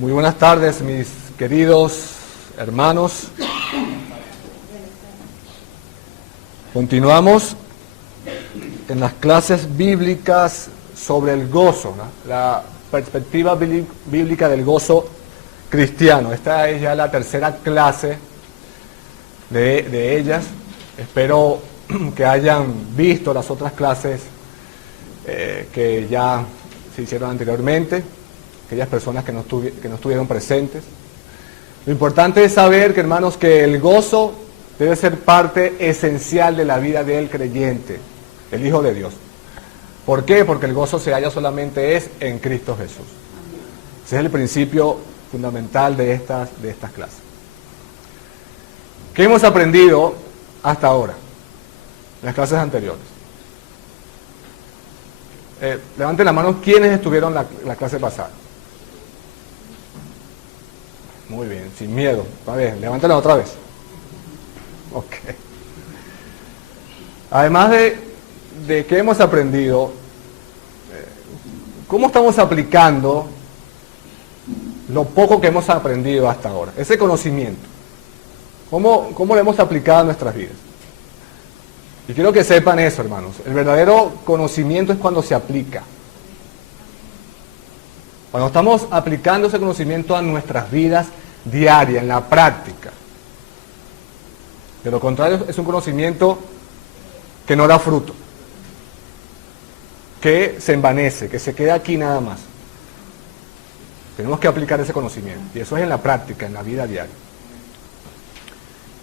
Muy buenas tardes, mis queridos hermanos. Continuamos en las clases bíblicas sobre el gozo, ¿no? La perspectiva bíblica del gozo cristiano. Esta es ya la tercera clase de ellas. Espero que hayan visto las otras clases que ya se hicieron anteriormente, aquellas personas que no estuvieron presentes. Lo importante es saber, que hermanos, que el gozo debe ser parte esencial de la vida del creyente, el Hijo de Dios. ¿Por qué? Porque el gozo se halla solamente en Cristo Jesús. Ese es el principio fundamental de estas clases. ¿Qué hemos aprendido hasta ahora, en las clases anteriores? Levanten la mano quienes estuvieron la clase pasada. Muy bien, sin miedo. A ver, levántenla otra vez. Ok. Además de qué hemos aprendido, ¿cómo estamos aplicando lo poco que hemos aprendido hasta ahora? Ese conocimiento. ¿Cómo lo hemos aplicado a nuestras vidas? Y quiero que sepan eso, hermanos. El verdadero conocimiento es cuando se aplica. Cuando estamos aplicando ese conocimiento a nuestras vidas diarias, en la práctica. De lo contrario, es un conocimiento que no da fruto, que se envanece, que se queda aquí nada más. Tenemos que aplicar ese conocimiento, y eso es en la práctica, en la vida diaria.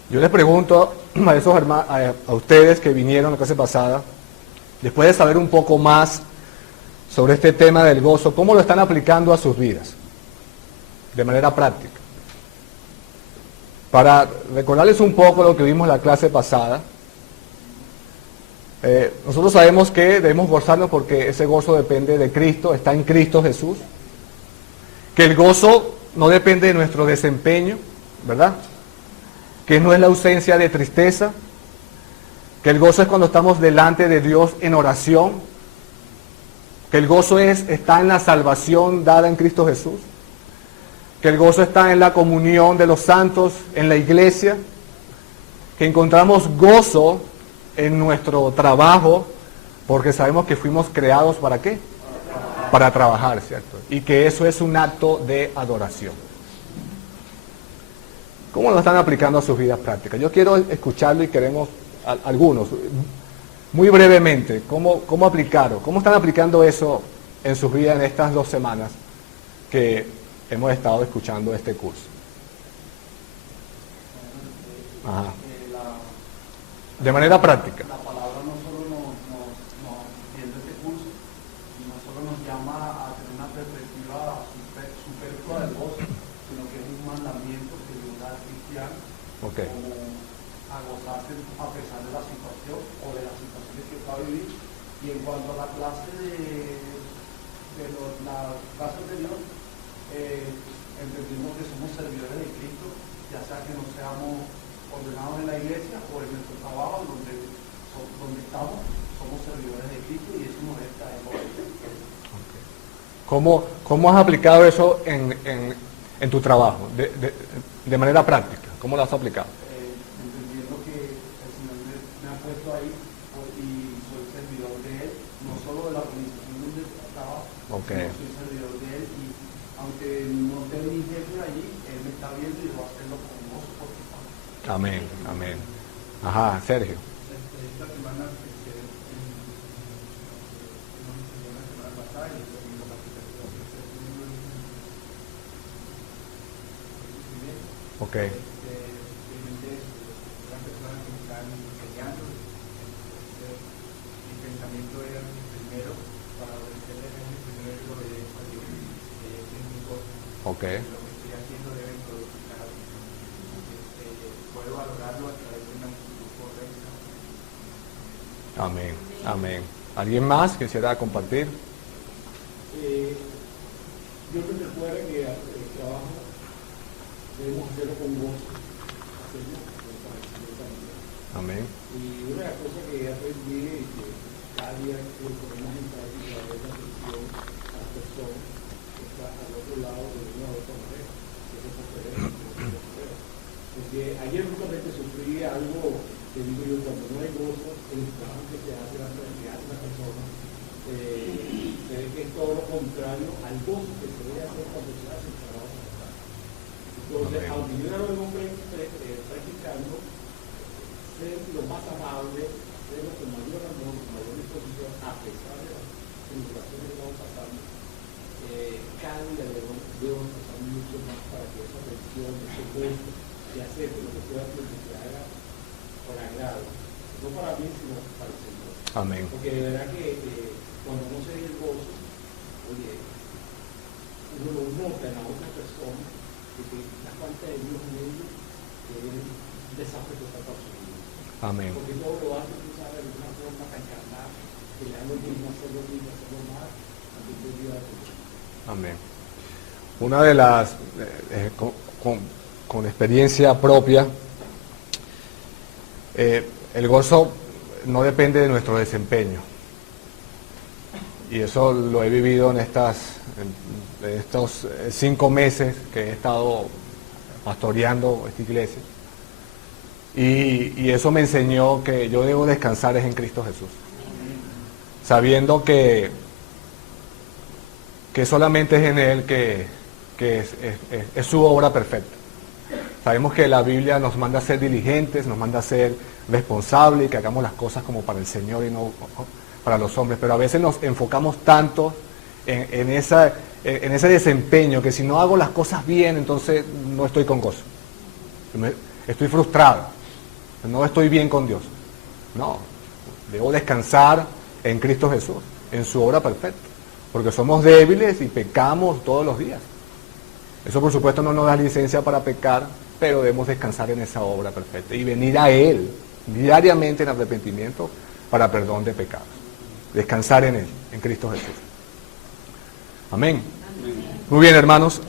Yo les pregunto a esos hermanos, a ustedes que vinieron la clase pasada, después de saber un poco más sobre este tema del gozo, ¿cómo lo están aplicando a sus vidas? De manera práctica. Para recordarles un poco lo que vimos en la clase pasada, nosotros sabemos que debemos gozarnos porque ese gozo depende de Cristo, está en Cristo Jesús. Que el gozo no depende de nuestro desempeño, ¿verdad? Que no es la ausencia de tristeza. Que el gozo es cuando estamos delante de Dios en oración. Que el gozo está en la salvación dada en Cristo Jesús. Que el gozo está en la comunión de los santos, en la iglesia. Que encontramos gozo en nuestro trabajo, porque sabemos que fuimos creados ¿para qué? Para trabajar, ¿cierto? Y que eso es un acto de adoración. ¿Cómo lo están aplicando a sus vidas prácticas? Yo quiero escucharlo y queremos algunos, muy brevemente, ¿cómo aplicaron? ¿Cómo están aplicando eso en sus vidas en estas 2 semanas que hemos estado escuchando este curso? Ajá. De manera práctica. La palabra no solo nos viendo este curso, no solo nos llama a tener una perspectiva superflua del gozo, sino que es un mandamiento que Dios da al cristiano, Okay. como a gozarse a pesar de la situación o de las situaciones que va a vivir. Y en cuanto a la clase las clases de Dios, entendimos que somos servidores de Cristo, ya sea que no seamos ordenados en la iglesia o en nuestro trabajo, donde estamos, somos servidores de Cristo, y eso nos está en Okay. ¿Cómo has aplicado eso en tu trabajo, de manera práctica? ¿Cómo lo has aplicado? Entendiendo que el Señor me ha puesto ahí y soy servidor de Él, no solo de la organización donde trabajo, Okay. sino soy servidor de Él, y aunque no esté mi jefe allí, Él me está viendo y va a hacerlo con gozo porque está. Amén, amén. Ajá, Sergio. Esta semana la semana pasada y el domingo la aplicación Ok. Obviamente las personas que me están enseñando, mi pensamiento era primero para obedecerle a Dios, primero es obedezco a Dios, es mi cosa. Ok. Lo que estoy haciendo debe glorificar a Dios. Puedo valorarlo a través de una actitud correcta. Amén, amén. ¿Alguien más quisiera compartir? Yo te recuerdo que el trabajo debemos hacerlo con gozo. Amén. Y una de las cosas que aprendí y que cada día que ponemos en práctica es la atención a las personas que están al otro lado de una u otra manera. contrario al gozo que se debe hacer cuando se hace el trabajo de la. Entonces, aunque yo no lo vengo practicando, ser lo más amable, ser lo con mayor amor, con mayor disposición, a pesar de las tribulaciones que vamos pasando, cada día debo pasar mucho más para que esa atención, ese gozo, de hacer lo que pueda hacer, que se haga con agrado, no para mí, sino para el Señor. Amén. Porque de verdad que cuando no se ve el gozo, oye, uno lo nota en la otra persona, que la falta de Dios en ellos es un desastre total para su vida. Amén. Porque todo lo hace, tú sabes, de una forma tan carnal, que le hago lo mismo, hacer lo más, antes de Dios a Dios. Amén. Una de las, con experiencia propia, el gozo no depende de nuestro desempeño. Y eso lo he vivido en estos 5 meses que he estado pastoreando esta iglesia. Y eso me enseñó que yo debo descansar es en Cristo Jesús. Sabiendo que solamente es en Él que es su obra perfecta. Sabemos que la Biblia nos manda a ser diligentes, nos manda a ser responsables y que hagamos las cosas como para el Señor y no para los hombres. Pero a veces nos enfocamos tanto en ese desempeño que si no hago las cosas bien, entonces no estoy con gozo. Estoy frustrado. No estoy bien con Dios. No, debo descansar en Cristo Jesús, en su obra perfecta. Porque somos débiles y pecamos todos los días. Eso por supuesto no nos da licencia para pecar, pero debemos descansar en esa obra perfecta y venir a Él diariamente en arrepentimiento para perdón de pecados. Descansar en Él, en Cristo Jesús. Amén. Muy bien, hermanos.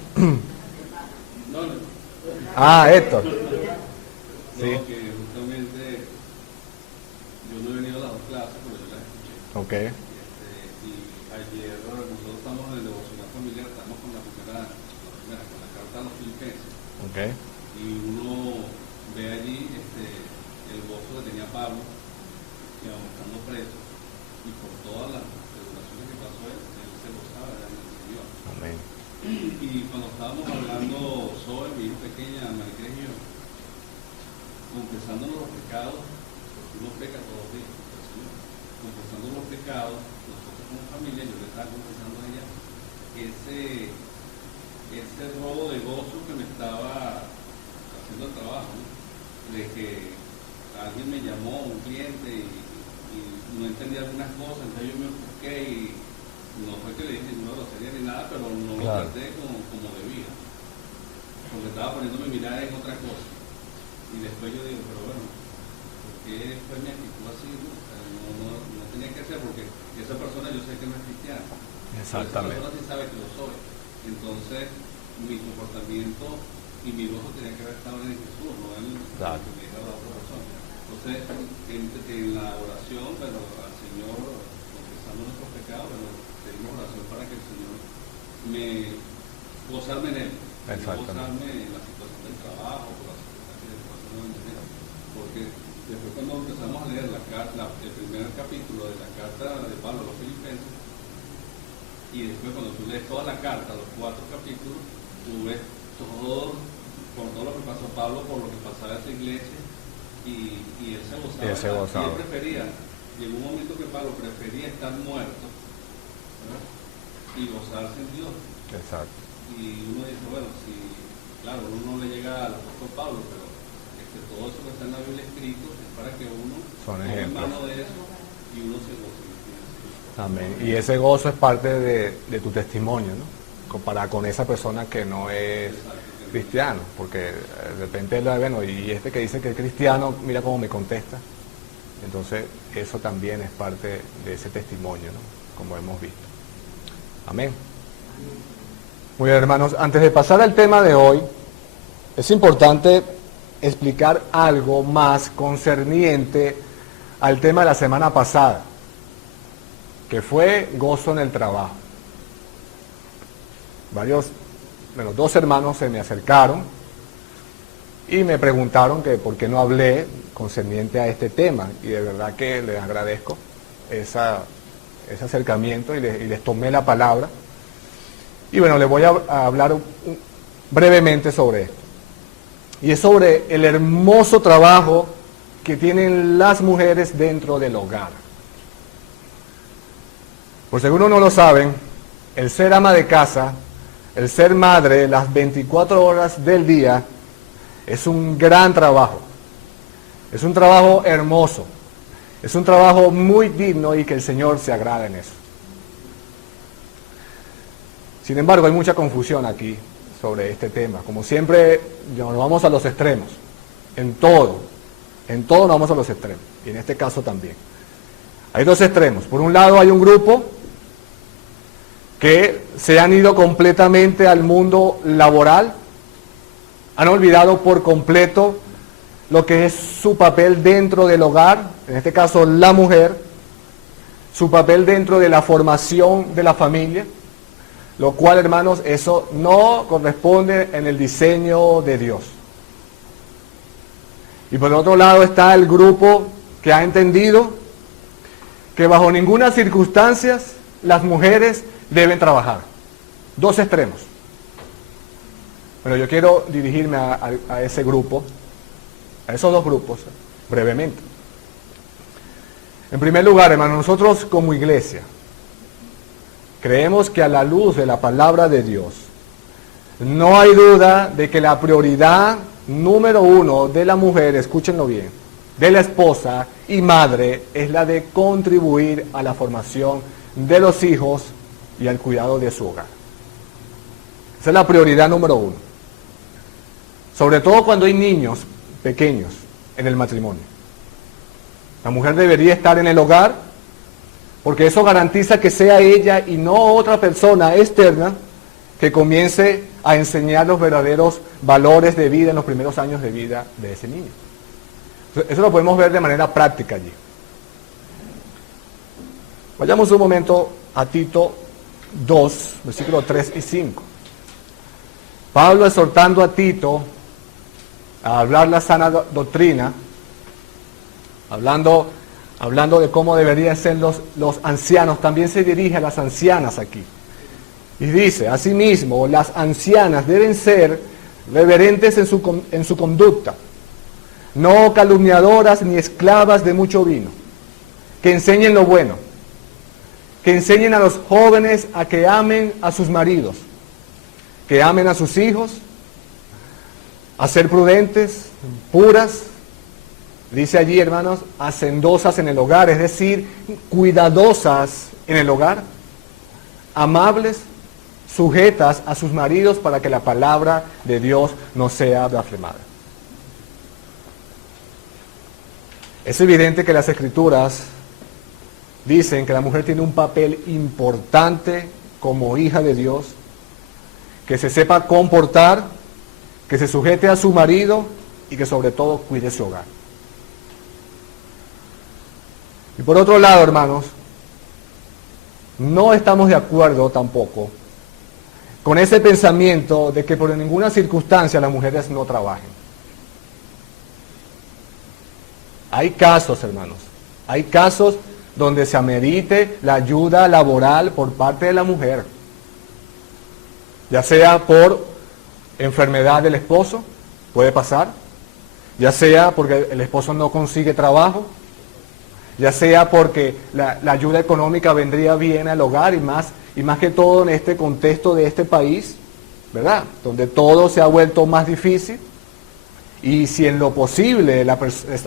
Héctor. Sí. Que justamente yo no he venido a las 2 clases, pero yo las escuché. Ok. Y ayer nosotros estamos en el devocional familiar, estamos con la primera, con la carta a los Filipenses. Okay. Y uno ve allí el gozo que tenía Pablo, que aún estando preso, y por todas las tribulaciones que pasó él se gozaba en el Señor. Amén. Y cuando estábamos hablando sobre mi hija pequeña, Maricrés y yo, confesando los pecados, porque uno peca todos los días, Señor, confesando los pecados, nosotros como familia, yo le estaba confesando a ella ese robo de gozo que me estaba haciendo el trabajo, ¿no? De que alguien me llamó, un cliente, y no entendía algunas cosas, entonces yo me enfoqué y no fue que le dije ninguna grosería ni nada, pero no lo traté como debía, porque estaba poniéndome mirar en otra cosa. Y después yo digo, pero bueno, ¿por qué fue mi actitud así? ¿No? O sea, no tenía que ser, porque esa persona yo sé que no es cristiana. Exactamente. Esa persona sí sabe que lo soy. Entonces, mi comportamiento y mi gozo tenía que haber estado en Jesús, no en lo que me dijo la otra persona. Entonces, en la oración, pero al Señor, confesando nuestros pecados, bueno, pedimos oración para que el Señor me gozarme en Él. Gozarme en la situación del trabajo, porque después cuando empezamos a leer el primer capítulo de la carta de Pablo a los Filipenses, y después cuando tú lees toda la carta, los 4 capítulos, tú ves por todo lo que pasó Pablo, por lo que pasaba en esa iglesia, y él se gozaba. Y él prefería, llegó un momento que Pablo prefería estar muerto, ¿verdad? Y gozarse en Dios. Exacto. Y uno dice, bueno, si, claro, uno no le llega al apóstol Pablo, pero todo eso que está en la Biblia escrito es para que uno tome mano de eso y uno se goce. Amén. Y ese gozo es parte de tu testimonio, ¿no? Con esa persona que no es cristiano, porque de repente, bueno, y este que dice que es cristiano, mira cómo me contesta. Entonces, eso también es parte de ese testimonio, ¿no? Como hemos visto. Amén. Muy bien, hermanos, antes de pasar al tema de hoy, es importante explicar algo más concerniente al tema de la semana pasada, que fue gozo en el trabajo. 2 hermanos se me acercaron y me preguntaron que por qué no hablé concerniente a este tema, y de verdad que les agradezco ese acercamiento y les tomé la palabra Y bueno, les voy a hablar brevemente sobre esto. Y es sobre el hermoso trabajo que tienen las mujeres dentro del hogar. Por si algunos no lo saben, el ser ama de casa, el ser madre las 24 horas del día, es un gran trabajo. Es un trabajo hermoso. Es un trabajo muy digno y que el Señor se agrada en eso. Sin embargo, hay mucha confusión aquí sobre este tema. Como siempre, nos vamos a los extremos. En todo nos vamos a los extremos. Y en este caso también. Hay dos extremos. Por un lado hay un grupo que se han ido completamente al mundo laboral, han olvidado por completo lo que es su papel dentro del hogar, en este caso la mujer, su papel dentro de la formación de la familia, lo cual, hermanos, eso no corresponde en el diseño de Dios. Y por otro lado está el grupo que ha entendido que bajo ninguna circunstancia las mujeres deben trabajar. Dos extremos. Pero yo quiero dirigirme a ese grupo, a esos dos grupos, brevemente. En primer lugar, hermanos, nosotros como iglesia creemos que a la luz de la palabra de Dios, no hay duda de que la prioridad número uno de la mujer, escúchenlo bien, de la esposa y madre, es la de contribuir a la formación de los hijos y al cuidado de su hogar. Esa es la prioridad número uno. Sobre todo cuando hay niños pequeños en el matrimonio. La mujer debería estar en el hogar porque eso garantiza que sea ella y no otra persona externa que comience a enseñar los verdaderos valores de vida en los primeros años de vida de ese niño. Eso lo podemos ver de manera práctica allí. Vayamos un momento a Tito 2, versículos 3 y 5. Pablo exhortando a Tito a hablar la sana doctrina, hablando de cómo deberían ser los ancianos, también se dirige a las ancianas aquí. Y dice, asimismo, las ancianas deben ser reverentes en su conducta, no calumniadoras ni esclavas de mucho vino, que enseñen lo bueno, que enseñen a los jóvenes a que amen a sus maridos, que amen a sus hijos, a ser prudentes, puras, dice allí, hermanos, hacendosas en el hogar, es decir, cuidadosas en el hogar, amables, sujetas a sus maridos para que la palabra de Dios no sea blasfemada. Es evidente que las Escrituras dicen que la mujer tiene un papel importante como hija de Dios, que se sepa comportar, que se sujete a su marido y que sobre todo cuide su hogar. Y por otro lado, hermanos, no estamos de acuerdo tampoco con ese pensamiento de que por ninguna circunstancia las mujeres no trabajen. Hay casos, hermanos, hay casos donde se amerite la ayuda laboral por parte de la mujer, ya sea por enfermedad del esposo, puede pasar, ya sea porque el esposo no consigue trabajo, ya sea porque la ayuda económica vendría bien al hogar y más que todo en este contexto de este país, ¿verdad? Donde todo se ha vuelto más difícil. Y si en lo posible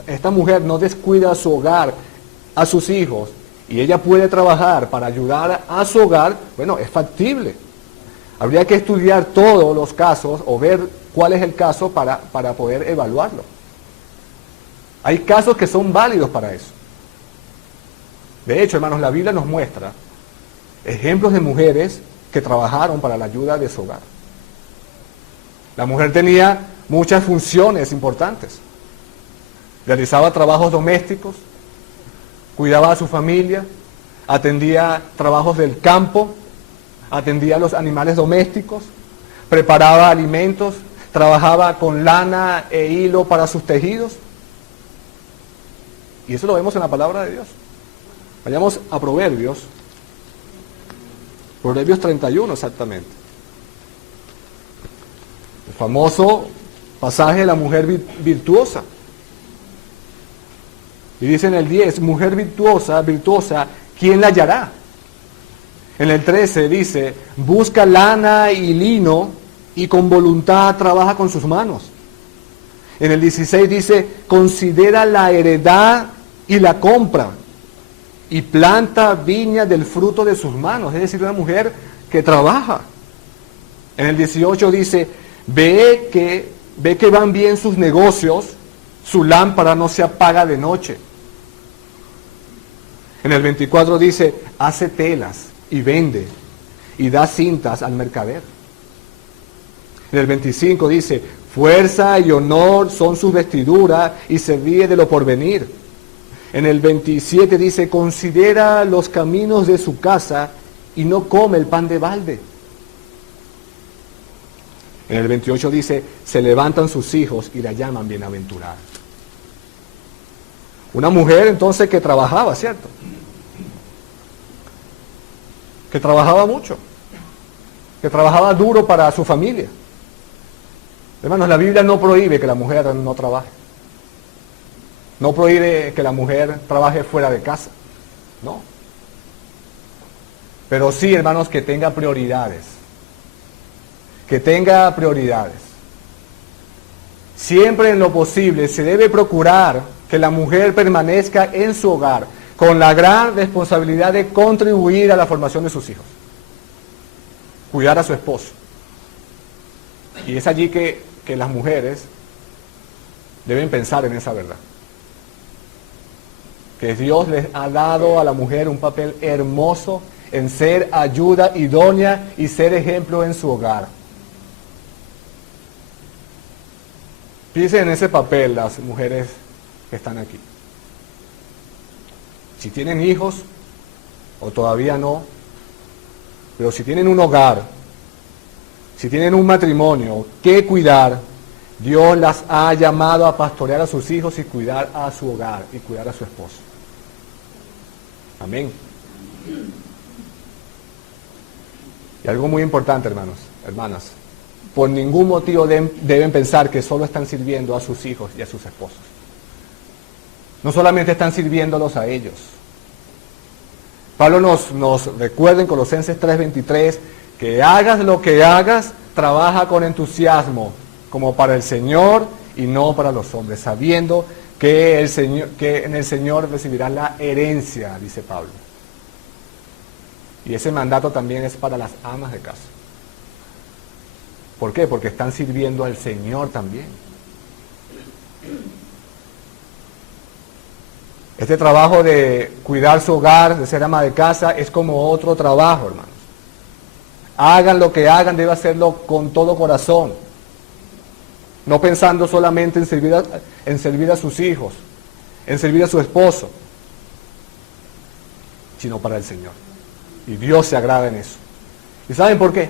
esta mujer no descuida a su hogar, a sus hijos, y ella puede trabajar para ayudar a su hogar, bueno, es factible. Habría que estudiar todos los casos o ver cuál es el caso para poder evaluarlo. Hay casos que son válidos para eso. De hecho, hermanos, la Biblia nos muestra ejemplos de mujeres que trabajaron para la ayuda de su hogar. La mujer tenía muchas funciones importantes. Realizaba trabajos domésticos, cuidaba a su familia, atendía trabajos del campo, atendía a los animales domésticos, preparaba alimentos, trabajaba con lana e hilo para sus tejidos. Y eso lo vemos en la palabra de Dios. Vayamos a Proverbios 31 exactamente. El famoso pasaje de la mujer virtuosa. Y dice en el 10, mujer virtuosa, ¿quién la hallará? En el 13 dice, busca lana y lino y con voluntad trabaja con sus manos. En el 16 dice, considera la heredad y la compra y planta viña del fruto de sus manos. Es decir, una mujer que trabaja. En el 18 dice, ve que van bien sus negocios, su lámpara no se apaga de noche. En el 24 dice, hace telas y vende y da cintas al mercader. En el 25 dice, fuerza y honor son sus vestiduras y se ríe de lo porvenir. En el 27 dice, considera los caminos de su casa y no come el pan de balde. En el 28 dice, se levantan sus hijos y la llaman bienaventurada. Una mujer entonces que trabajaba, ¿cierto? Que trabajaba mucho, que trabajaba duro para su familia. Hermanos, la Biblia no prohíbe que la mujer no trabaje. No prohíbe que la mujer trabaje fuera de casa, no. Pero sí, hermanos, que tenga prioridades. Que tenga prioridades. Siempre en lo posible se debe procurar que la mujer permanezca en su hogar, con la gran responsabilidad de contribuir a la formación de sus hijos. Cuidar a su esposo. Y es allí que las mujeres deben pensar en esa verdad. Que Dios les ha dado a la mujer un papel hermoso en ser ayuda idónea y ser ejemplo en su hogar. Piensen en ese papel las mujeres que están aquí. Si tienen hijos, o todavía no, pero si tienen un hogar, si tienen un matrimonio que cuidar, Dios las ha llamado a pastorear a sus hijos y cuidar a su hogar y cuidar a su esposo. Amén. Y algo muy importante, hermanos, hermanas, por ningún motivo deben pensar que solo están sirviendo a sus hijos y a sus esposos. No solamente están sirviéndolos a ellos. Pablo nos recuerda en Colosenses 3:23 que hagas lo que hagas, trabaja con entusiasmo, como para el Señor y no para los hombres, sabiendo que en el Señor recibirás la herencia, dice Pablo. Y ese mandato también es para las amas de casa. ¿Por qué? Porque están sirviendo al Señor también. Este trabajo de cuidar su hogar, de ser ama de casa, es como otro trabajo, hermanos. Hagan lo que hagan, debe hacerlo con todo corazón. No pensando solamente en servir a sus hijos, en servir a su esposo, sino para el Señor. Y Dios se agrada en eso. ¿Y saben por qué?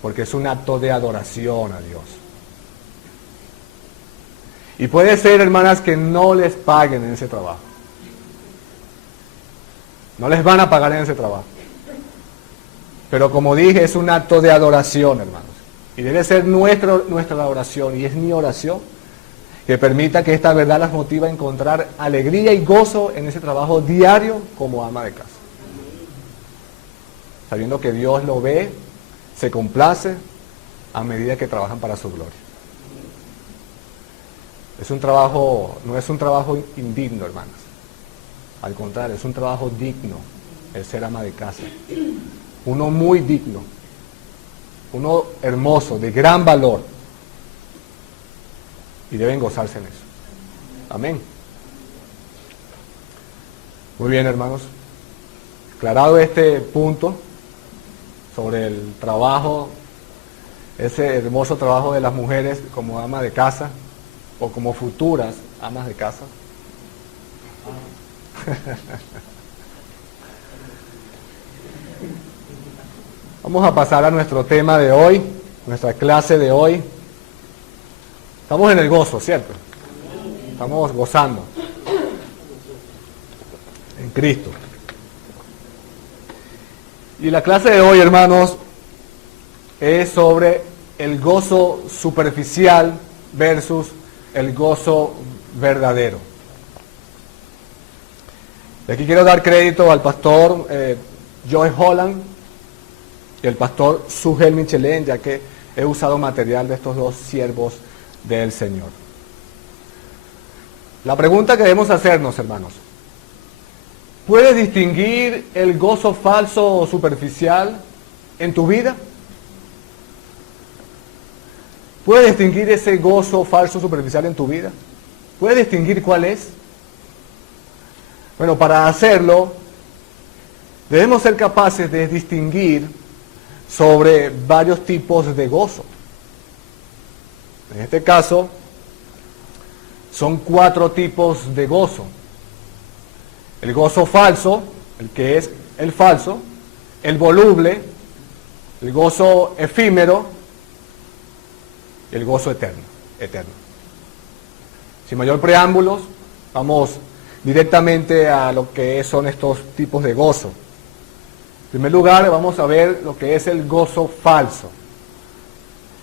Porque es un acto de adoración a Dios. Y puede ser, hermanas, que no les paguen en ese trabajo. No les van a pagar en ese trabajo. Pero como dije, es un acto de adoración, hermanos. Y debe ser nuestra adoración, y es mi oración, que permita que esta verdad las motive a encontrar alegría y gozo en ese trabajo diario como ama de casa. Sabiendo que Dios lo ve, se complace a medida que trabajan para su gloria. Es un trabajo, no es un trabajo indigno, hermanos. Al contrario, es un trabajo digno el ser ama de casa. Uno muy digno. Uno hermoso, de gran valor. Y deben gozarse en eso. Amén. Muy bien, hermanos. Aclarado este punto sobre el trabajo, ese hermoso trabajo de las mujeres como ama de casa, o como futuras amas de casa. Vamos a pasar a nuestro tema de hoy, nuestra clase de hoy. Estamos en el gozo, ¿cierto? Estamos gozando en Cristo. Y la clase de hoy, hermanos, es sobre el gozo superficial versus el gozo verdadero. Y aquí quiero dar crédito al pastor Joe Holland y al pastor Sugel Michelin, ya que he usado material de estos dos siervos del Señor. La pregunta que debemos hacernos, hermanos: ¿puedes distinguir el gozo falso o superficial en tu vida? ¿Puedes distinguir ese gozo falso o superficial en tu vida? ¿Puedes distinguir cuál es? Bueno, para hacerlo, debemos ser capaces de distinguir sobre varios tipos de gozo. En este caso, son 4 tipos de gozo. El gozo falso, el que es el falso, el voluble, el gozo efímero y el gozo eterno. Sin mayor preámbulos, vamos directamente a lo que son estos tipos de gozo. En primer lugar, vamos a ver lo que es el gozo falso.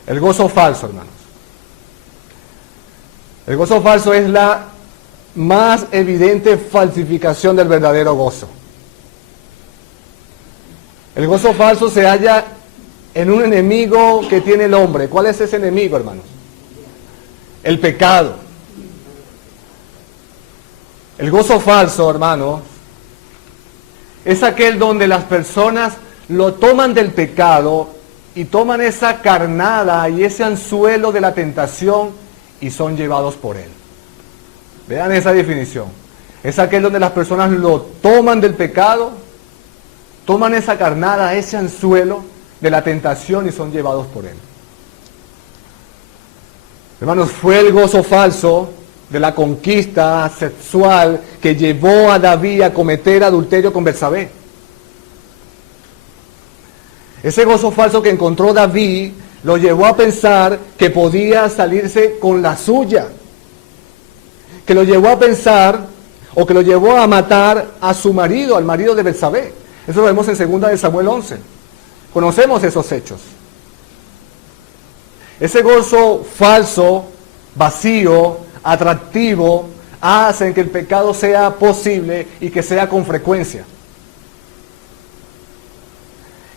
El gozo falso, hermanos. El gozo falso es la más evidente falsificación del verdadero gozo. El gozo falso se halla en un enemigo que tiene el hombre. ¿Cuál es ese enemigo, hermanos? El pecado. El gozo falso, hermanos, es aquel donde las personas lo toman del pecado y toman esa carnada y ese anzuelo de la tentación y son llevados por él. Vean esa definición. Es aquel donde las personas lo toman del pecado, toman esa carnada, ese anzuelo de la tentación y son llevados por él. Hermanos, fue el gozo falso de la conquista sexual que llevó a David a cometer adulterio con Betsabé. Ese gozo falso que encontró David lo llevó a pensar que podía salirse con la suya, que lo llevó a pensar o que lo llevó a matar a su marido, al marido de Betsabé. Eso lo vemos en 2 de Samuel 11. Conocemos esos hechos. Ese gozo falso, vacío, atractivo, hacen que el pecado sea posible y que sea con frecuencia.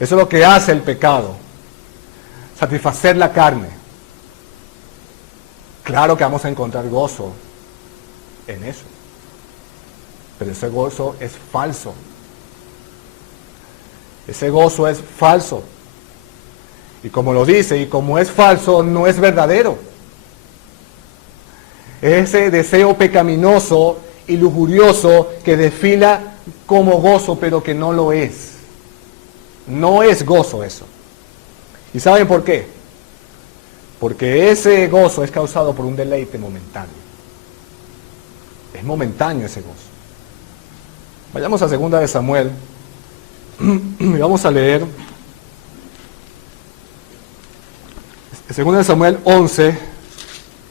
Eso es lo que hace el pecado, satisfacer la carne. Claro que vamos a encontrar gozo en eso, pero ese gozo es falso. Ese gozo es falso. Y como lo dice, y como es falso, no es verdadero. Ese deseo pecaminoso y lujurioso que desfila como gozo, pero que no lo es. No es gozo eso. ¿Y saben por qué? Porque ese gozo es causado por un deleite momentáneo. Es momentáneo ese gozo. Vayamos a 2 de Samuel y vamos a leer 2 de Samuel 11,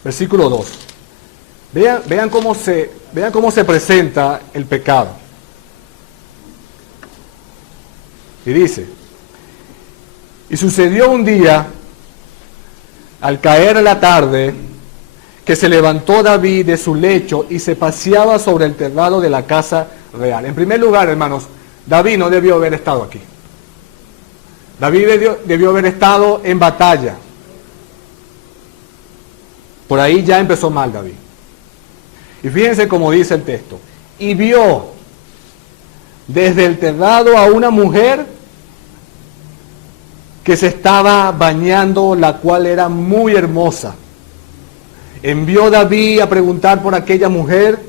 versículo 2. Vean cómo se presenta el pecado. Y dice: y sucedió un día, al caer la tarde, que se levantó David de su lecho y se paseaba sobre el terrado de la casa real. En primer lugar, hermanos, David no debió haber estado aquí. David debió haber estado en batalla. Por ahí ya empezó mal David. Y fíjense cómo dice el texto: y vio desde el terrado a una mujer que se estaba bañando, la cual era muy hermosa. Envió David a preguntar por aquella mujer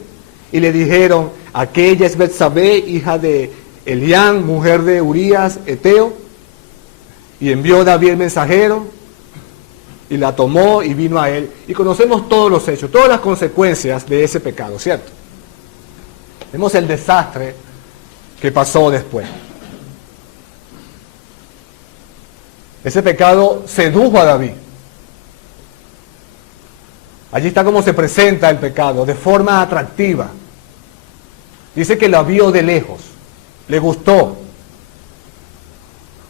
y le dijeron: aquella es Betsabé, hija de Elián, mujer de Urías Eteo. Y envió David el mensajero y la tomó y vino a él. Y conocemos todos los hechos, todas las consecuencias de ese pecado, ¿cierto? Vemos el desastre que pasó después. Ese pecado sedujo a David. Allí está cómo se presenta el pecado, de forma atractiva. Dice que la vio de lejos, le gustó.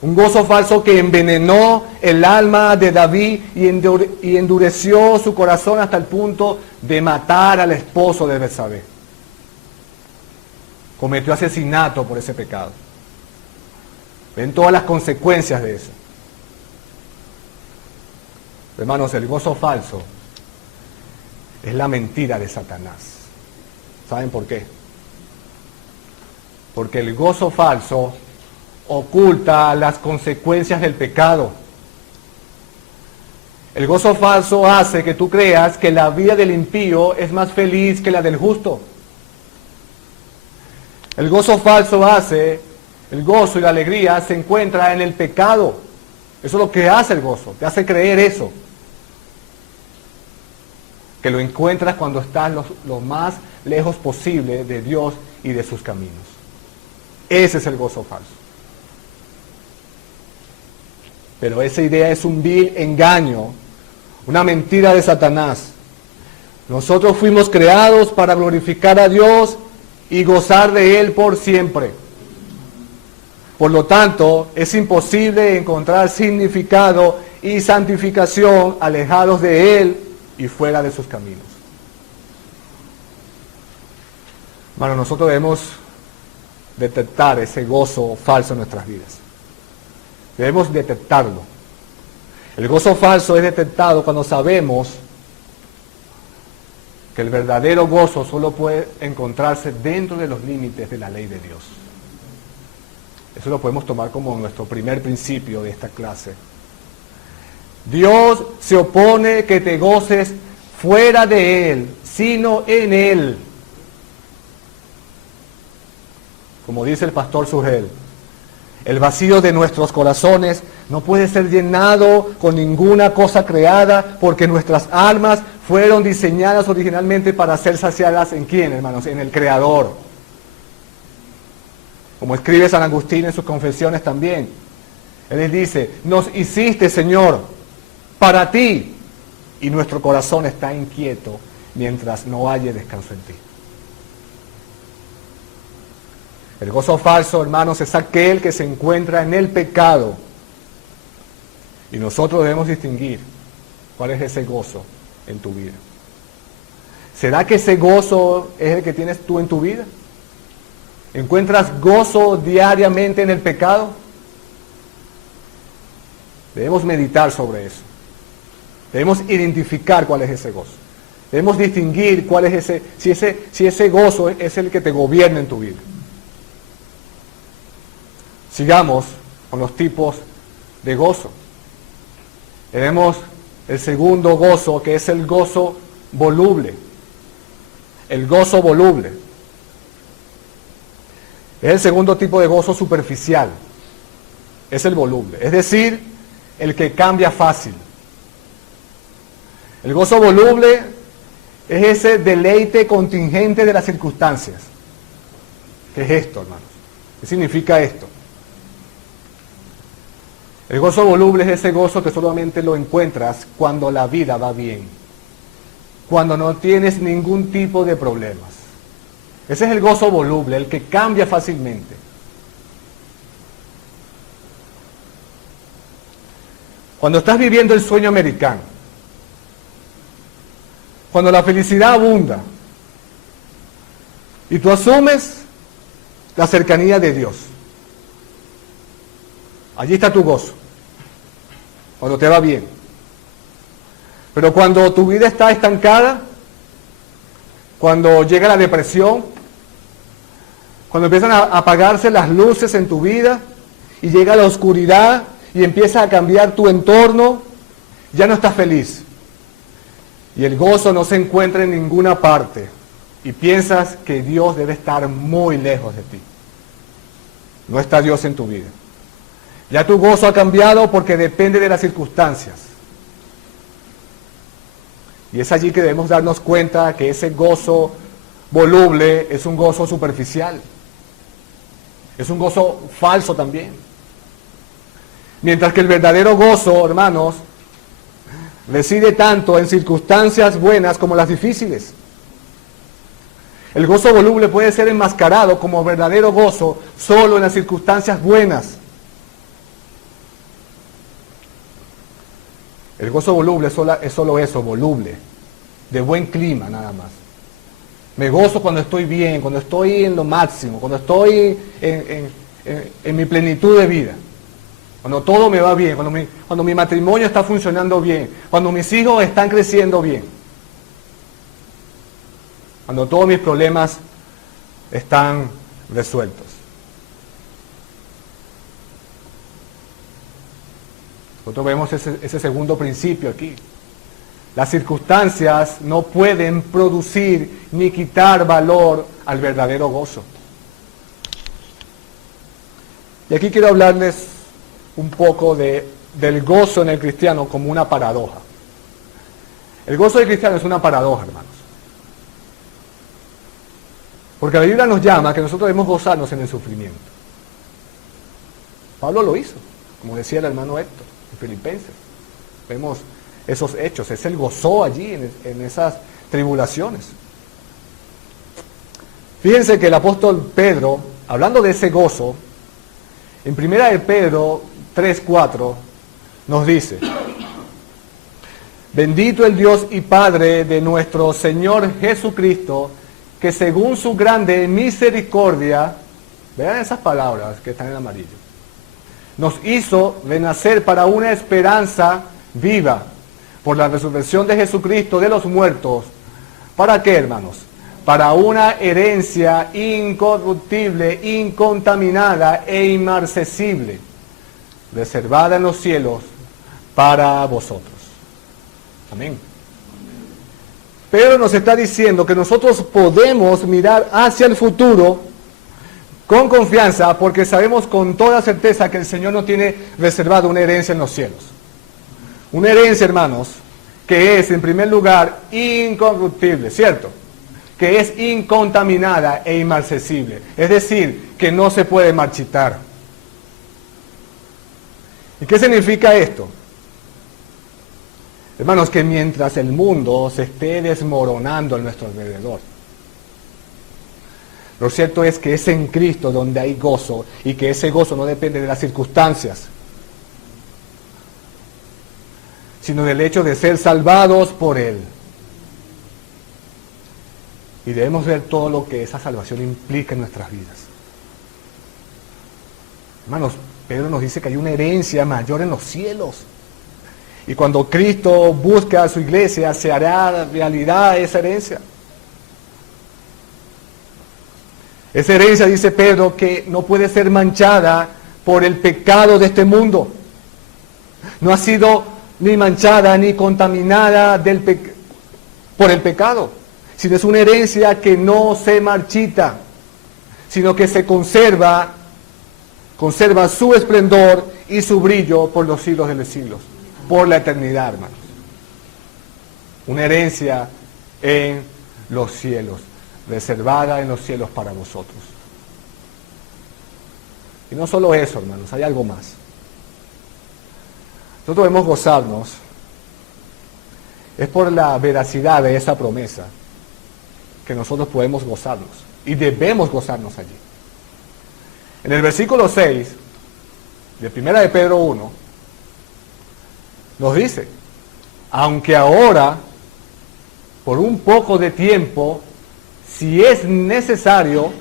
Un gozo falso que envenenó el alma de David y endureció su corazón hasta el punto de matar al esposo de Betsabé. Cometió asesinato por ese pecado. Ven todas las consecuencias de eso. Hermanos, el gozo falso es la mentira de Satanás. ¿Saben por qué? Porque el gozo falso oculta las consecuencias del pecado. El gozo falso hace que tú creas que la vida del impío es más feliz que la del justo. El gozo falso hace, el gozo y la alegría se encuentran en el pecado. Eso es lo que hace el gozo, te hace creer eso. Que lo encuentras cuando estás lo más lejos posible de Dios y de sus caminos. Ese es el gozo falso. Pero esa idea es un vil engaño, una mentira de Satanás. Nosotros fuimos creados para glorificar a Dios y gozar de Él por siempre. Por lo tanto, es imposible encontrar significado y santificación alejados de Él y fuera de sus caminos. Bueno, nosotros debemos detectar ese gozo falso en nuestras vidas. Debemos detectarlo. El gozo falso es detectado cuando sabemos que el verdadero gozo solo puede encontrarse dentro de los límites de la ley de Dios. Eso lo podemos tomar como nuestro primer principio de esta clase. Dios se opone que te goces fuera de Él, sino en Él. Como dice el pastor Sugel, el vacío de nuestros corazones no puede ser llenado con ninguna cosa creada, porque nuestras almas fueron diseñadas originalmente para ser saciadas ¿en quién, hermanos? En el Creador. Como escribe San Agustín en sus confesiones también. Él les dice, nos hiciste, Señor, para ti, y nuestro corazón está inquieto mientras no haya descanso en ti. El gozo falso, hermanos, es aquel que se encuentra en el pecado. Y nosotros debemos distinguir cuál es ese gozo en tu vida. ¿Será que ese gozo es el que tienes tú en tu vida? ¿Encuentras gozo diariamente en el pecado? Debemos meditar sobre eso. Debemos identificar cuál es ese gozo. Debemos distinguir cuál es si ese gozo es el que te gobierna en tu vida. Sigamos con los tipos de gozo. Tenemos el segundo gozo, que es el gozo voluble. El gozo voluble. Es el segundo tipo de gozo superficial. Es el voluble. Es decir, el que cambia fácil. El gozo voluble es ese deleite contingente de las circunstancias. ¿Qué es esto, hermanos? ¿Qué significa esto? El gozo voluble es ese gozo que solamente lo encuentras cuando la vida va bien, cuando no tienes ningún tipo de problemas. Ese es el gozo voluble, el que cambia fácilmente. Cuando estás viviendo el sueño americano, cuando la felicidad abunda y tú asumes la cercanía de Dios, allí está tu gozo, cuando te va bien. Pero cuando tu vida está estancada, cuando llega la depresión, cuando empiezan a apagarse las luces en tu vida y llega la oscuridad y empieza a cambiar tu entorno, ya no estás feliz. Y el gozo no se encuentra en ninguna parte. Y piensas que Dios debe estar muy lejos de ti. No está Dios en tu vida. Ya tu gozo ha cambiado porque depende de las circunstancias. Y es allí que debemos darnos cuenta que ese gozo voluble es un gozo superficial. Es un gozo falso también. Mientras que el verdadero gozo, hermanos, reside tanto en circunstancias buenas como las difíciles. El gozo voluble puede ser enmascarado como verdadero gozo solo en las circunstancias buenas. El gozo voluble es solo eso, voluble, de buen clima nada más. Me gozo cuando estoy bien, cuando estoy en lo máximo, cuando estoy en mi plenitud de vida. Cuando todo me va bien, cuando mi matrimonio está funcionando bien, cuando mis hijos están creciendo bien. Cuando todos mis problemas están resueltos. Nosotros vemos ese segundo principio aquí. Las circunstancias no pueden producir ni quitar valor al verdadero gozo. Y aquí quiero hablarles un poco del gozo en el cristiano como una paradoja. El gozo del cristiano es una paradoja, hermanos. Porque la Biblia nos llama a que nosotros debemos gozarnos en el sufrimiento. Pablo lo hizo, como decía el hermano Héctor, en Filipenses. Vemos esos hechos, es el gozo allí en esas tribulaciones. Fíjense que el apóstol Pedro, hablando de ese gozo, en 1 de Pedro 3:4 nos dice: bendito el Dios y Padre de nuestro Señor Jesucristo, que según su grande misericordia, vean esas palabras que están en amarillo, nos hizo renacer para una esperanza viva por la resurrección de Jesucristo de los muertos. ¿Para qué, hermanos? Para una herencia incorruptible, incontaminada e inmarcesible, reservada en los cielos para vosotros. Amén. Pedro nos está diciendo que nosotros podemos mirar hacia el futuro con confianza, porque sabemos con toda certeza que el Señor nos tiene reservado una herencia en los cielos. Una herencia, hermanos, que es en primer lugar incorruptible, ¿cierto? Que es incontaminada e inmarcesible. Es decir, que no se puede marchitar. ¿Y qué significa esto? Hermanos, que mientras el mundo se esté desmoronando a nuestro alrededor, lo cierto es que es en Cristo donde hay gozo, y que ese gozo no depende de las circunstancias, sino del hecho de ser salvados por Él. Y debemos ver todo lo que esa salvación implica en nuestras vidas. Hermanos, Pedro nos dice que hay una herencia mayor en los cielos. Y cuando Cristo busca a su iglesia, se hará realidad esa herencia. Esa herencia, dice Pedro, que no puede ser manchada por el pecado de este mundo. No ha sido ni manchada ni contaminada por el pecado, sino es una herencia que no se marchita, sino que se conserva su esplendor y su brillo por los siglos de los siglos, por la eternidad, hermanos. Una herencia en los cielos, reservada en los cielos para vosotros. Y no solo eso, hermanos, hay algo más. Nosotros debemos gozarnos, es por la veracidad de esa promesa que nosotros podemos gozarnos y debemos gozarnos allí. En el versículo 6 de 1 de Pedro 1 nos dice: aunque ahora, por un poco de tiempo, si es necesario,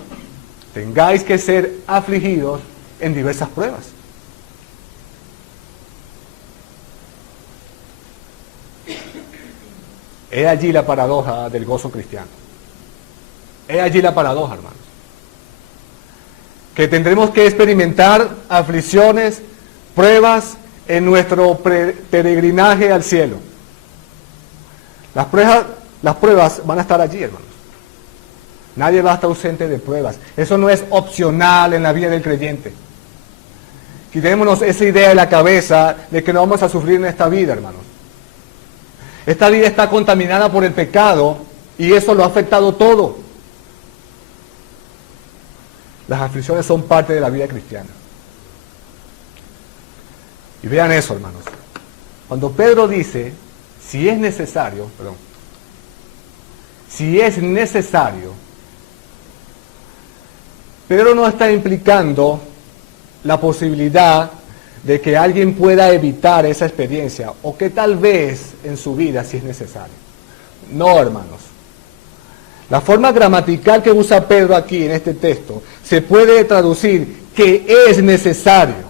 tengáis que ser afligidos en diversas pruebas. He allí la paradoja del gozo cristiano. He allí la paradoja, hermanos. Que tendremos que experimentar aflicciones, pruebas en nuestro peregrinaje al cielo. Las pruebas van a estar allí, hermanos. Nadie va a estar ausente de pruebas. Eso no es opcional en la vida del creyente. Quitémonos esa idea de la cabeza de que no vamos a sufrir en esta vida, hermanos. Esta vida está contaminada por el pecado y eso lo ha afectado todo. Las aflicciones son parte de la vida cristiana. Y vean eso, hermanos. Cuando Pedro dice, si es necesario, Pedro no está implicando la posibilidad de que alguien pueda evitar esa experiencia, o que tal vez en su vida si es necesario. No, hermanos. La forma gramatical que usa Pedro aquí en este texto se puede traducir que es necesario.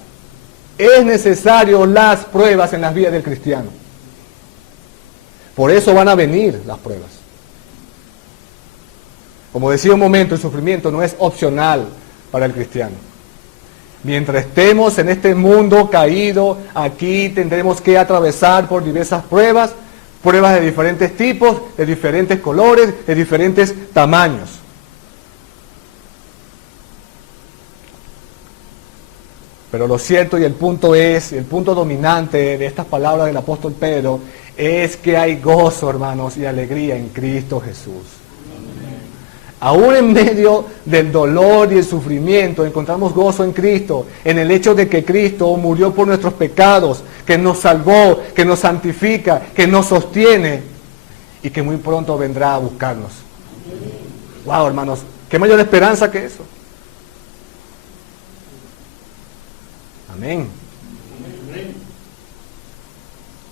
Es necesario las pruebas en las vidas del cristiano. Por eso van a venir las pruebas. Como decía un momento, el sufrimiento no es opcional para el cristiano. Mientras estemos en este mundo caído, aquí tendremos que atravesar por diversas pruebas, pruebas de diferentes tipos, de diferentes colores, de diferentes tamaños. Pero lo cierto y el punto dominante de estas palabras del apóstol Pedro, es que hay gozo, hermanos, y alegría en Cristo Jesús. Aún en medio del dolor y el sufrimiento encontramos gozo en Cristo, en el hecho de que Cristo murió por nuestros pecados, que nos salvó, que nos santifica, que nos sostiene y que muy pronto vendrá a buscarnos. Wow, hermanos, ¿qué mayor esperanza que eso? Amén.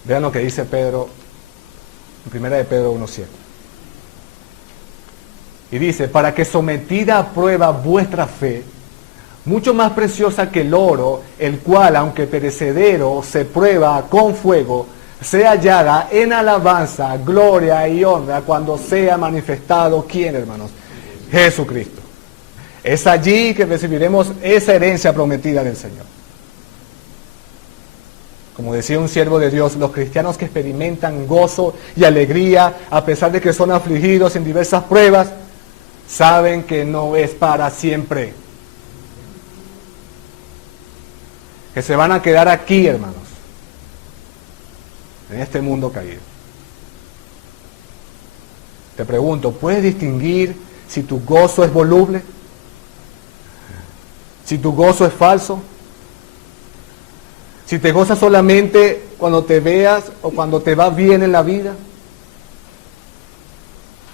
Vean lo que dice Pedro, en 1 de Pedro 1:7. Y dice, para que sometida a prueba vuestra fe, mucho más preciosa que el oro, el cual, aunque perecedero, se prueba con fuego, sea hallada en alabanza, gloria y honra cuando sea manifestado, ¿quién, hermanos? Jesucristo. Es allí que recibiremos esa herencia prometida del Señor. Como decía un siervo de Dios, los cristianos que experimentan gozo y alegría, a pesar de que son afligidos en diversas pruebas, saben que no es para siempre. Que se van a quedar aquí, hermanos, en este mundo caído. Te pregunto, ¿puedes distinguir si tu gozo es voluble? ¿Si tu gozo es falso? ¿Si te gozas solamente cuando te veas o cuando te va bien en la vida?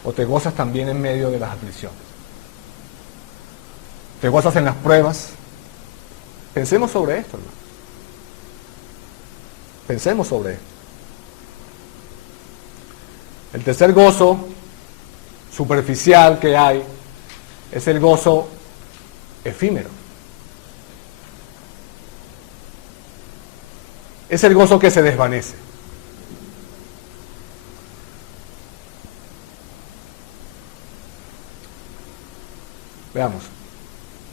¿O te gozas también en medio de las aflicciones? ¿Te gozas en las pruebas? Pensemos sobre esto, hermano. Pensemos sobre esto. El tercer gozo superficial que hay es el gozo efímero. Es el gozo que se desvanece. Veamos.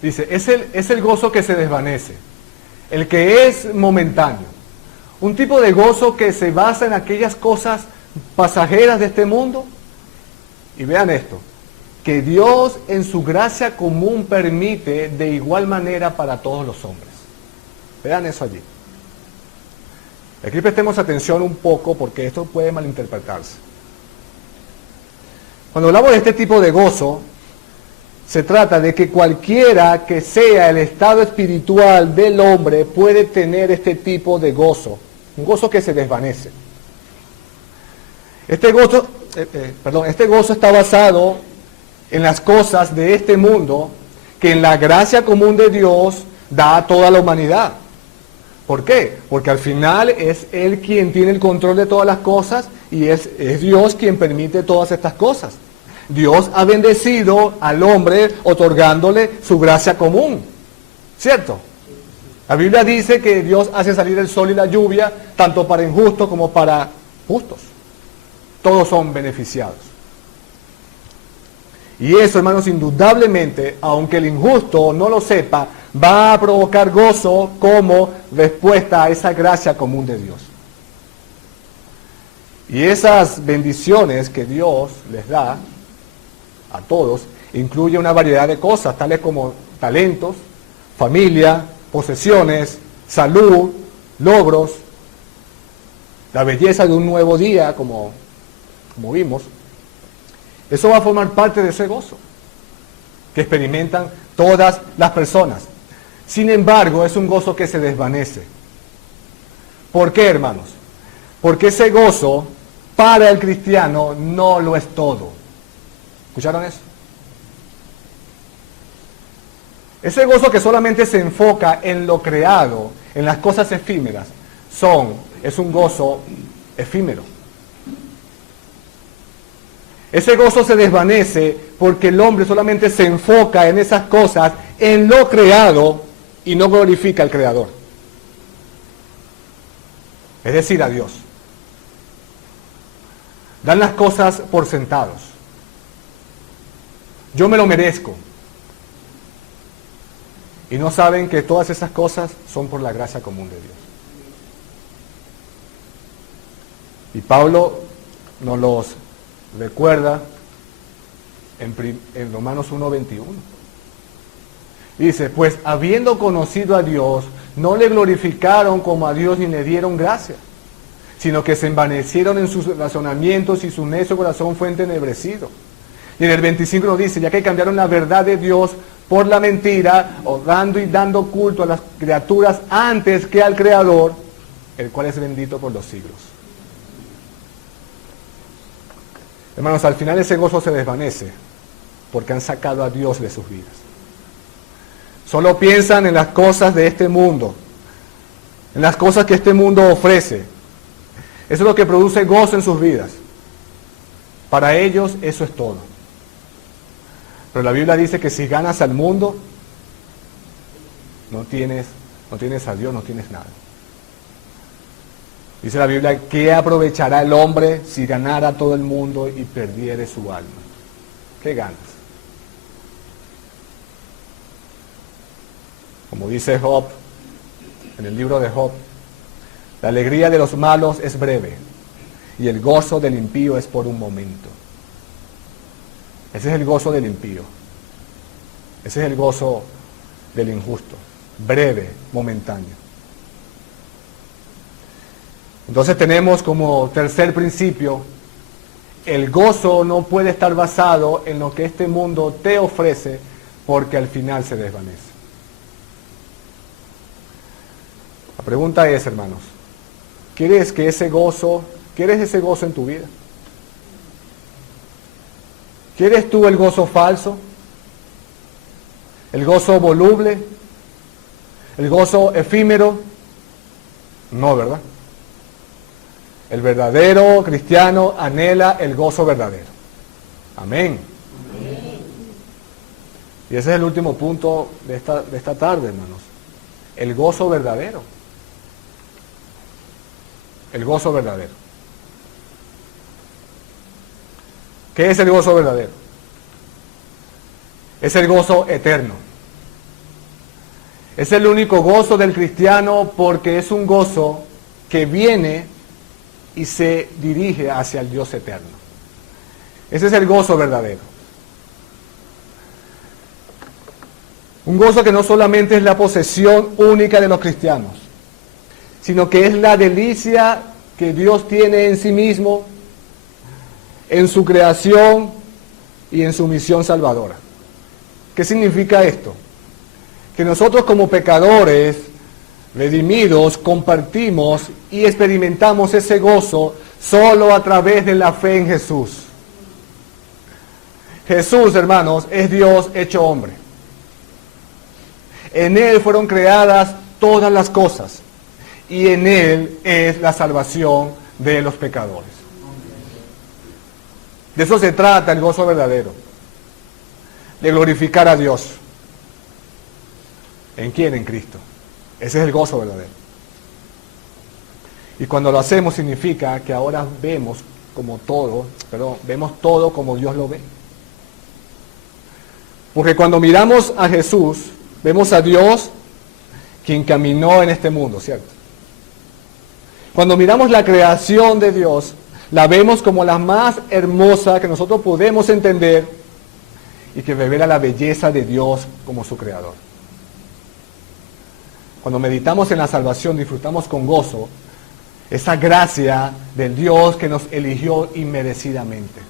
Dice, es el gozo que se desvanece, el que es momentáneo. Un tipo de gozo que se basa en aquellas cosas pasajeras de este mundo. Y vean esto, que Dios en su gracia común permite de igual manera para todos los hombres. Vean eso allí. Aquí prestemos atención un poco porque esto puede malinterpretarse. Cuando hablamos de este tipo de gozo, se trata de que cualquiera que sea el estado espiritual del hombre puede tener este tipo de gozo, un gozo que se desvanece. Este gozo está basado en las cosas de este mundo que en la gracia común de Dios da a toda la humanidad. ¿Por qué? Porque al final es Él quien tiene el control de todas las cosas y es Dios quien permite todas estas cosas. Dios ha bendecido al hombre otorgándole su gracia común, ¿cierto? La Biblia dice que Dios hace salir el sol y la lluvia tanto para injustos como para justos. Todos son beneficiados. Y eso, hermanos, indudablemente, aunque el injusto no lo sepa, va a provocar gozo como respuesta a esa gracia común de Dios. Y esas bendiciones que Dios les da a todos incluye una variedad de cosas, tales como talentos, familia, posesiones, salud, logros, la belleza de un nuevo día, como vimos. Eso va a formar parte de ese gozo que experimentan todas las personas. Sin embargo, es un gozo que se desvanece. ¿Por qué, hermanos? Porque ese gozo para el cristiano no lo es todo. ¿Escucharon eso? Ese gozo que solamente se enfoca en lo creado, en las cosas efímeras, es un gozo efímero. Ese gozo se desvanece porque el hombre solamente se enfoca en esas cosas, en lo creado, y no glorifica al Creador. Es decir, a Dios. Dan las cosas por sentados. Yo me lo merezco. Y no saben que todas esas cosas son por la gracia común de Dios. Y Pablo nos los recuerda en Romanos 1:21. Dice, pues habiendo conocido a Dios, no le glorificaron como a Dios ni le dieron gracia, sino que se envanecieron en sus razonamientos y su necio corazón fue entenebrecido. Y en el 25 nos dice, ya que cambiaron la verdad de Dios por la mentira, honrando y dando culto a las criaturas antes que al Creador, el cual es bendito por los siglos. Hermanos, al final ese gozo se desvanece porque han sacado a Dios de sus vidas. Solo piensan en las cosas de este mundo, en las cosas que este mundo ofrece. Eso es lo que produce gozo en sus vidas. Para ellos eso es todo. Pero la Biblia dice que si ganas al mundo, no tienes a Dios, no tienes nada. Dice la Biblia, ¿qué aprovechará el hombre si ganara todo el mundo y perdiere su alma? ¿Qué ganas? Como dice Job, en el libro de Job, la alegría de los malos es breve y el gozo del impío es por un momento. Ese es el gozo del impío. Ese es el gozo del injusto. Breve, momentáneo. Entonces tenemos como tercer principio, el gozo no puede estar basado en lo que este mundo te ofrece porque al final se desvanece. La pregunta es, hermanos, ¿quieres ese gozo en tu vida? ¿Quieres tú el gozo falso? ¿El gozo voluble? ¿El gozo efímero? No, ¿verdad? El verdadero cristiano anhela el gozo verdadero. Amén. Amén. Y ese es el último punto de esta tarde, hermanos. El gozo verdadero. El gozo verdadero. ¿Qué es el gozo verdadero? Es el gozo eterno. Es el único gozo del cristiano porque es un gozo que viene y se dirige hacia el Dios eterno. Ese es el gozo verdadero. Un gozo que no solamente es la posesión única de los cristianos, sino que es la delicia que Dios tiene en sí mismo, en su creación y en su misión salvadora. ¿Qué significa esto? Que nosotros como pecadores redimidos compartimos y experimentamos ese gozo solo a través de la fe en Jesús. Jesús, hermanos, es Dios hecho hombre. En Él fueron creadas todas las cosas y en Él es la salvación de los pecadores. De eso se trata el gozo verdadero, de glorificar a Dios. ¿En quién? En Cristo. Ese es el gozo verdadero. Y cuando lo hacemos significa que ahora vemos todo como Dios lo ve. Porque cuando miramos a Jesús, vemos a Dios quien caminó en este mundo, ¿cierto? Cuando miramos la creación de Dios, la vemos como la más hermosa que nosotros podemos entender y que revela la belleza de Dios como su creador. Cuando meditamos en la salvación, disfrutamos con gozo esa gracia del Dios que nos eligió inmerecidamente.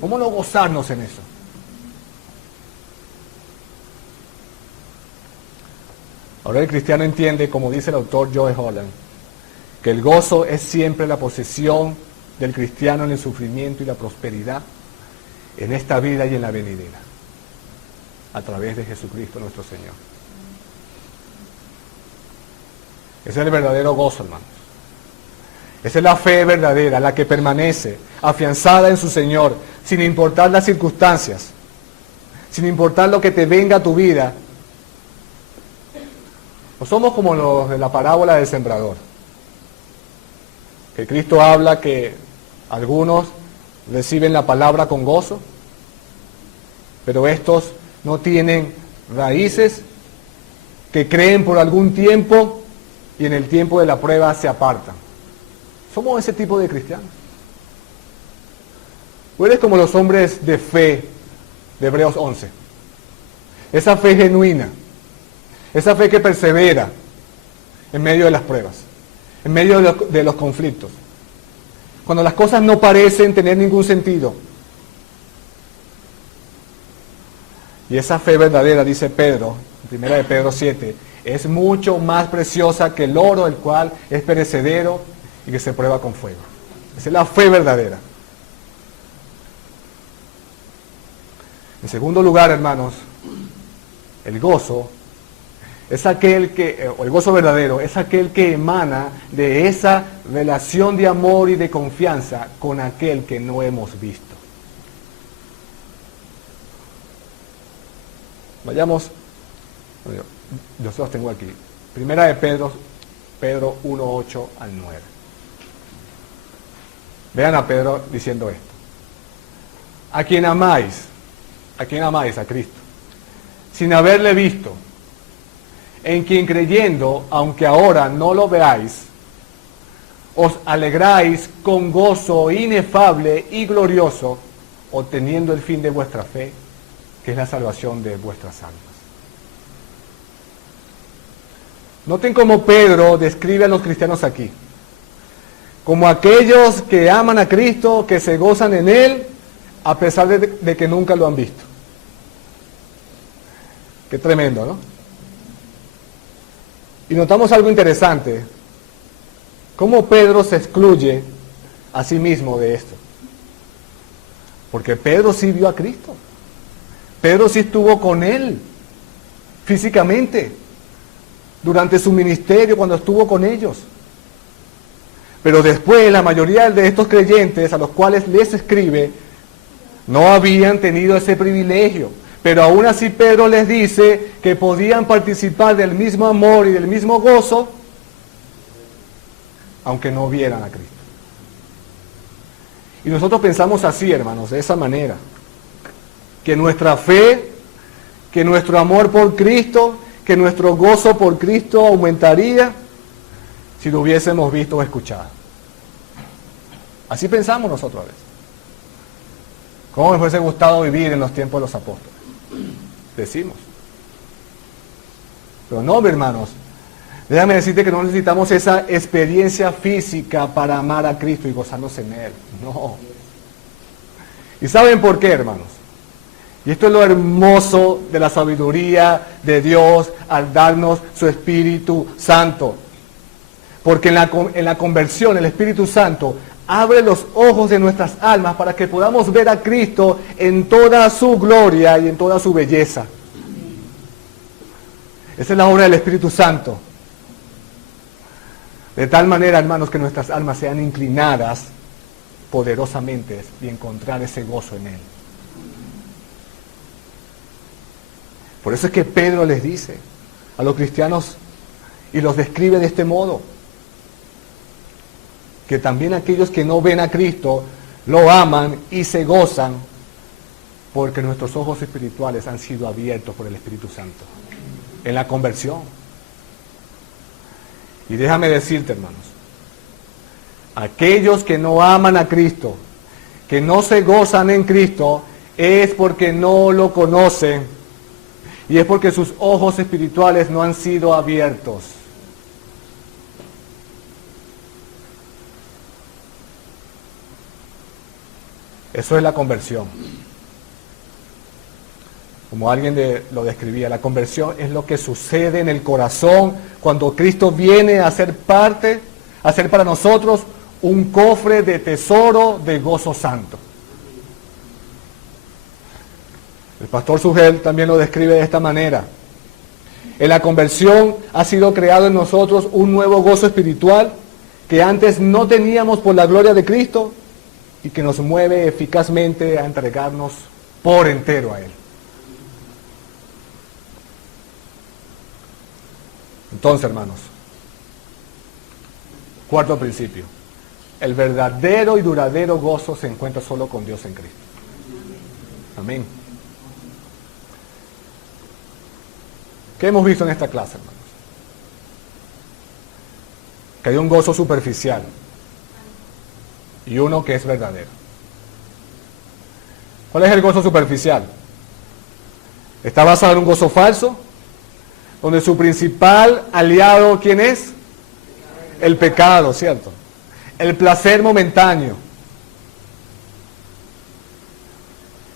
¿Cómo no gozarnos en eso? Ahora el cristiano entiende, como dice el autor Joe Holland, que el gozo es siempre la posesión del cristiano en el sufrimiento y la prosperidad en esta vida y en la venidera, a través de Jesucristo nuestro Señor. Ese es el verdadero gozo, hermanos. Esa es la fe verdadera, la que permanece afianzada en su Señor, sin importar las circunstancias, sin importar lo que te venga a tu vida. No somos como los de la parábola del sembrador, que Cristo habla que algunos reciben la palabra con gozo, pero estos no tienen raíces, que creen por algún tiempo y en el tiempo de la prueba se apartan. Somos ese tipo de cristianos. O eres como los hombres de fe de Hebreos 11. Esa fe genuina, esa fe que persevera en medio de las pruebas, en medio de los conflictos. Cuando las cosas no parecen tener ningún sentido. Y esa fe verdadera, dice Pedro, en 1 de Pedro 7, es mucho más preciosa que el oro, el cual es perecedero y que se prueba con fuego. Esa es la fe verdadera. En segundo lugar, hermanos, el gozo es aquel que, o el gozo verdadero, es aquel que emana de esa relación de amor y de confianza con aquel que no hemos visto. Vayamos, yo se los tengo aquí. Primera de Pedro 1:8 al 9. Vean a Pedro diciendo esto. A quien amáis, a Cristo, sin haberle visto, en quien creyendo, aunque ahora no lo veáis, os alegráis con gozo inefable y glorioso, obteniendo el fin de vuestra fe, que es la salvación de vuestras almas. Noten cómo Pedro describe a los cristianos aquí, como aquellos que aman a Cristo, que se gozan en Él, a pesar de que nunca lo han visto. Qué tremendo, ¿no? Y notamos algo interesante, cómo Pedro se excluye a sí mismo de esto. Porque Pedro sí vio a Cristo. Pedro sí estuvo con Él, físicamente, durante su ministerio, cuando estuvo con ellos. Pero después, la mayoría de estos creyentes a los cuales les escribe, no habían tenido ese privilegio. Pero aún así Pedro les dice que podían participar del mismo amor y del mismo gozo, aunque no vieran a Cristo. Y nosotros pensamos así, hermanos, de esa manera. Que nuestra fe, que nuestro amor por Cristo, que nuestro gozo por Cristo aumentaría si lo hubiésemos visto o escuchado. Así pensamos nosotros a veces. ¿Cómo me hubiese gustado vivir en los tiempos de los apóstoles? Decimos. Pero no, hermanos, déjame decirte que no necesitamos esa experiencia física para amar a Cristo y gozarnos en Él. No. ¿Y saben por qué, hermanos? Y esto es lo hermoso de la sabiduría de Dios al darnos su Espíritu Santo. Porque en la conversión el Espíritu Santo abre los ojos de nuestras almas para que podamos ver a Cristo en toda su gloria y en toda su belleza. Esa es la obra del Espíritu Santo. De tal manera, hermanos, que nuestras almas sean inclinadas poderosamente y encontrar ese gozo en Él. Por eso es que Pedro les dice a los cristianos y los describe de este modo, que también aquellos que no ven a Cristo lo aman y se gozan porque nuestros ojos espirituales han sido abiertos por el Espíritu Santo en la conversión. Y déjame decirte, hermanos, aquellos que no aman a Cristo, que no se gozan en Cristo, es porque no lo conocen y es porque sus ojos espirituales no han sido abiertos. Eso es la conversión. Como alguien lo describía, la conversión es lo que sucede en el corazón cuando Cristo viene a ser parte, a ser para nosotros un cofre de tesoro de gozo santo. El pastor Sugel también lo describe de esta manera. En la conversión ha sido creado en nosotros un nuevo gozo espiritual que antes no teníamos por la gloria de Cristo y que nos mueve eficazmente a entregarnos por entero a Él. Entonces, hermanos, cuarto principio. El verdadero y duradero gozo se encuentra solo con Dios en Cristo. Amén. ¿Qué hemos visto en esta clase, hermanos? Que hay un gozo superficial y uno que es verdadero. ¿Cuál es el gozo superficial? Está basado en un gozo falso, donde su principal aliado, ¿quién es? El pecado, ¿cierto? El placer momentáneo.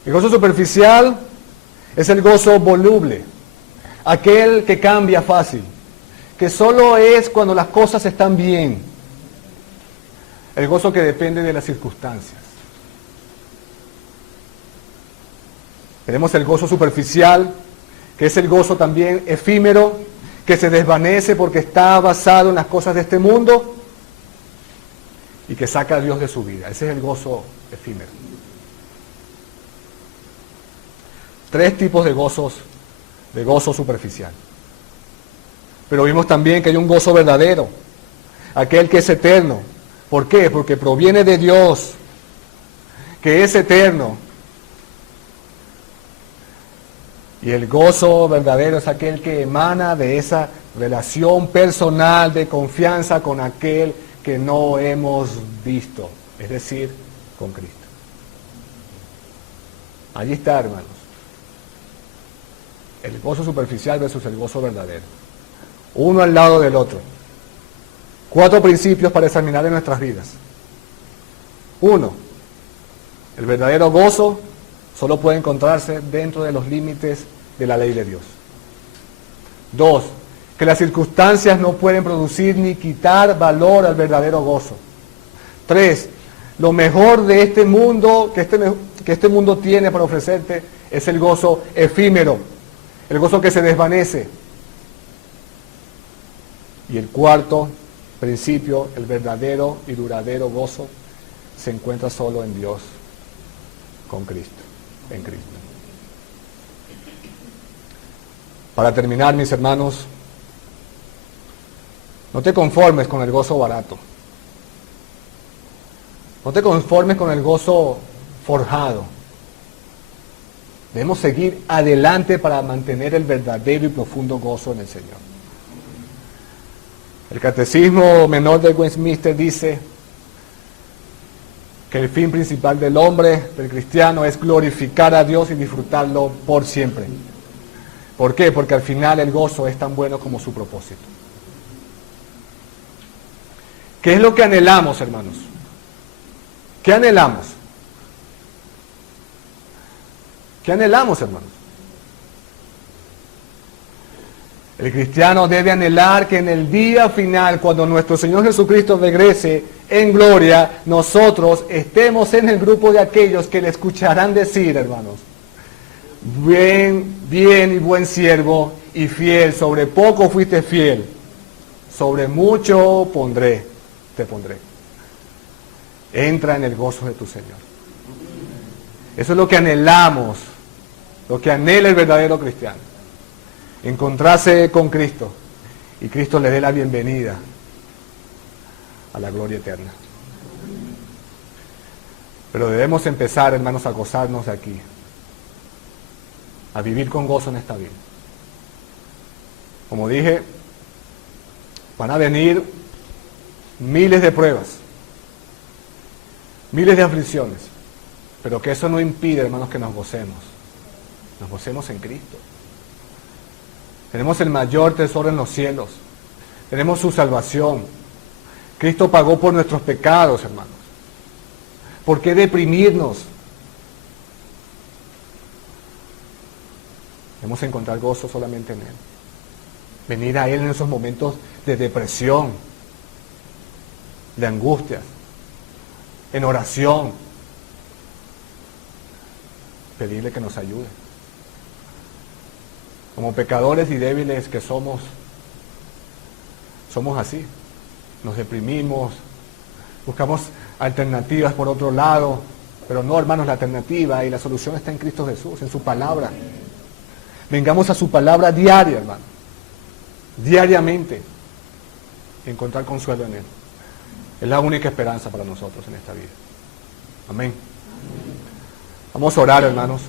El gozo superficial es el gozo voluble, aquel que cambia fácil, que solo es cuando las cosas están bien. El gozo que depende de las circunstancias. Tenemos el gozo superficial, que es el gozo también efímero, que se desvanece porque está basado en las cosas de este mundo y que saca a Dios de su vida. Ese es el gozo efímero. 3 tipos de gozo superficial. Pero vimos también que hay un gozo verdadero, aquel que es eterno. ¿Por qué? Porque proviene de Dios, que es eterno. Y el gozo verdadero es aquel que emana de esa relación personal de confianza con aquel que no hemos visto, es decir, con Cristo. Allí está, hermanos. El gozo superficial versus el gozo verdadero. Uno al lado del otro. 4 principios para examinar en nuestras vidas. 1. El verdadero gozo solo puede encontrarse dentro de los límites de la ley de Dios. 2. Que las circunstancias no pueden producir ni quitar valor al verdadero gozo. 3. Lo mejor de este mundo, que este mundo tiene para ofrecerte, es el gozo efímero, el gozo que se desvanece. Y el 4 principio, el verdadero y duradero gozo, se encuentra solo en Dios, con Cristo, en Cristo. Para terminar, mis hermanos, no te conformes con el gozo barato. No te conformes con el gozo forjado. Debemos seguir adelante para mantener el verdadero y profundo gozo en el Señor. El Catecismo Menor de Westminster dice que el fin principal del hombre, del cristiano, es glorificar a Dios y disfrutarlo por siempre. ¿Por qué? Porque al final el gozo es tan bueno como su propósito. ¿Qué es lo que anhelamos, hermanos? ¿Qué anhelamos? ¿Qué anhelamos, hermanos? El cristiano debe anhelar que en el día final, cuando nuestro Señor Jesucristo regrese en gloria, nosotros estemos en el grupo de aquellos que le escucharán decir, hermanos: bien y buen siervo y fiel, sobre poco fuiste fiel, sobre mucho te pondré. Entra en el gozo de tu Señor. Eso es lo que anhelamos, lo que anhela el verdadero cristiano. Encontrarse con Cristo y Cristo le dé la bienvenida a la gloria eterna. Pero debemos empezar, hermanos, a gozarnos de aquí, a vivir con gozo en esta vida. Como dije, van a venir miles de pruebas, miles de aflicciones, pero que eso no impide, hermanos, que nos gocemos en Cristo. Tenemos el mayor tesoro en los cielos, tenemos su salvación. Cristo pagó por nuestros pecados, hermanos. ¿Por qué deprimirnos? Debemos encontrar gozo solamente en Él. Venir a Él en esos momentos de depresión, de angustias, en oración. Pedirle que nos ayude. Como pecadores y débiles que somos así. Nos deprimimos, buscamos alternativas por otro lado, pero no, hermanos, la alternativa y la solución está en Cristo Jesús, en su palabra. Vengamos a su palabra diaria, hermano. Diariamente. Y encontrar consuelo en Él. Es la única esperanza para nosotros en esta vida. Amén. Vamos a orar, hermanos.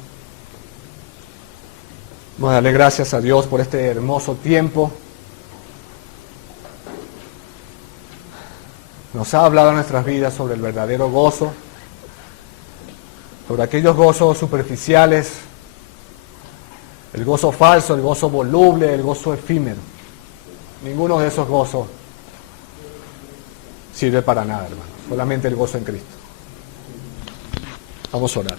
Vamos a darle gracias a Dios por este hermoso tiempo. Nos ha hablado en nuestras vidas sobre el verdadero gozo, sobre aquellos gozos superficiales, el gozo falso, el gozo voluble, el gozo efímero. Ninguno de esos gozos sirve para nada, hermano. Solamente el gozo en Cristo. Vamos a orar.